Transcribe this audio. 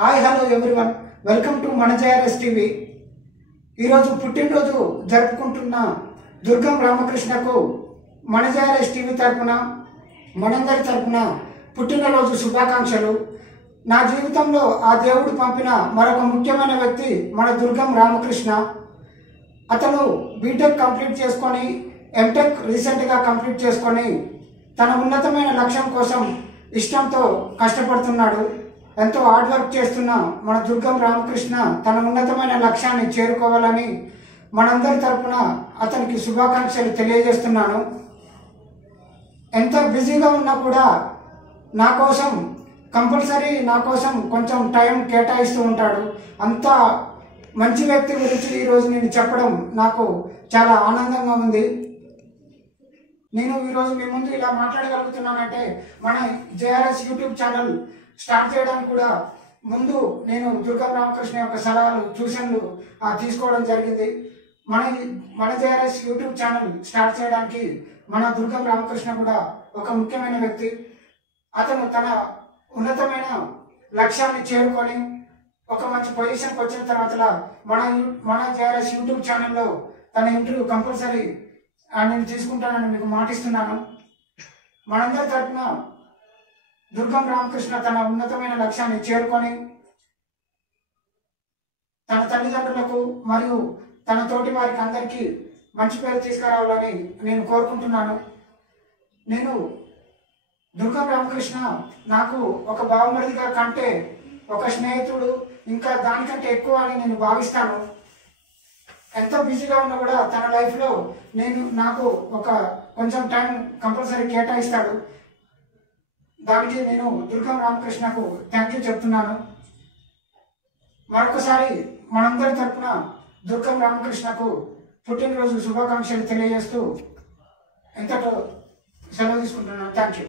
Hi hello everyone, welcome to మన JRS TV. ఈరోజు పుట్టినరోజు జరుపుకుంటున్న దుర్గం రామకృష్ణకు మన జేఆర్ఎస్ టీవీ తరపున మనందరి తరపున పుట్టినరోజు శుభాకాంక్షలు. నా జీవితంలో ఆ దేవుడు పంపిన మరొక ముఖ్యమైన వ్యక్తి మన దుర్గం రామకృష్ణ. అతను బీటెక్ కంప్లీట్ చేసుకొని ఎంటెక్ రీసెంట్గా కంప్లీట్ చేసుకొని తన ఉన్నతమైన లక్ష్యం కోసం ఇష్టంతో కష్టపడుతున్నాడు. ఎంతో హార్డ్ వర్క్ చేస్తున్న మన దుర్గం రామకృష్ణ తన ఉన్నతమైన లక్ష్యాన్ని చేరుకోవాలని మనందరి తరపున అతనికి శుభాకాంక్షలు తెలియజేస్తున్నాను. ఎంత బిజీగా ఉన్నా కూడా నా కోసం కంపల్సరీ కొంచెం టైం కేటాయిస్తూ ఉంటాడు. అంత మంచి వ్యక్తి గురించి ఈరోజు నేను చెప్పడం నాకు చాలా ఆనందంగా ఉంది. నేను ఈరోజు మీ ముందు ఇలా మాట్లాడగలుగుతున్నానంటే మన జేఆర్ఎస్ యూట్యూబ్ ఛానల్ స్టార్ట్ చేయడానికి కూడా ముందు నేను దుర్గం రామకృష్ణ యొక్క సలహాలు సూచనలు తీసుకోవడం జరిగింది. మన జేఆర్ఎస్ యూట్యూబ్ ఛానల్ స్టార్ట్ చేయడానికి మన దుర్గం రామకృష్ణ కూడా ఒక ముఖ్యమైన వ్యక్తి. అతను తన ఉన్నతమైన లక్ష్యాన్ని చేరుకొని ఒక మంచి పొజిషన్కి వచ్చిన తర్వాత మన జేఆర్ఎస్ యూట్యూబ్ ఛానల్లో తన ఇంటర్వ్యూ కంపల్సరీ నేను తీసుకుంటానని మీకు మాటిస్తున్నాను. మనందరి తరఫున దుర్గం రామకృష్ణ తన ఉన్నతమైన లక్ష్యాన్ని చేరుకొని తన తల్లిదండ్రులకు మరియు తన తోటి వారికి అందరికీ మంచి పేరు తీసుకురావాలని నేను కోరుకుంటున్నాను. నేను దుర్గం రామకృష్ణ నాకు ఒక బావమరిదిగా కంటే ఒక స్నేహితుడు, ఇంకా దానికంటే ఎక్కువ అని నేను భావిస్తాను. ఎంత బిజీగా ఉన్నా కూడా తన లైఫ్లో నాకు ఒక కొంచెం టైం కంపల్సరీ కేటాయిస్తాడు. దానికి నేను దుర్గం రామకృష్ణకు థ్యాంక్ యూ చెప్తున్నాను. మరొకసారి మనందరి తరఫున దుర్గం రామకృష్ణకు పుట్టినరోజు శుభాకాంక్షలు తెలియజేస్తూ ఎంతటో సెలవు తీసుకుంటున్నాను. Thank you.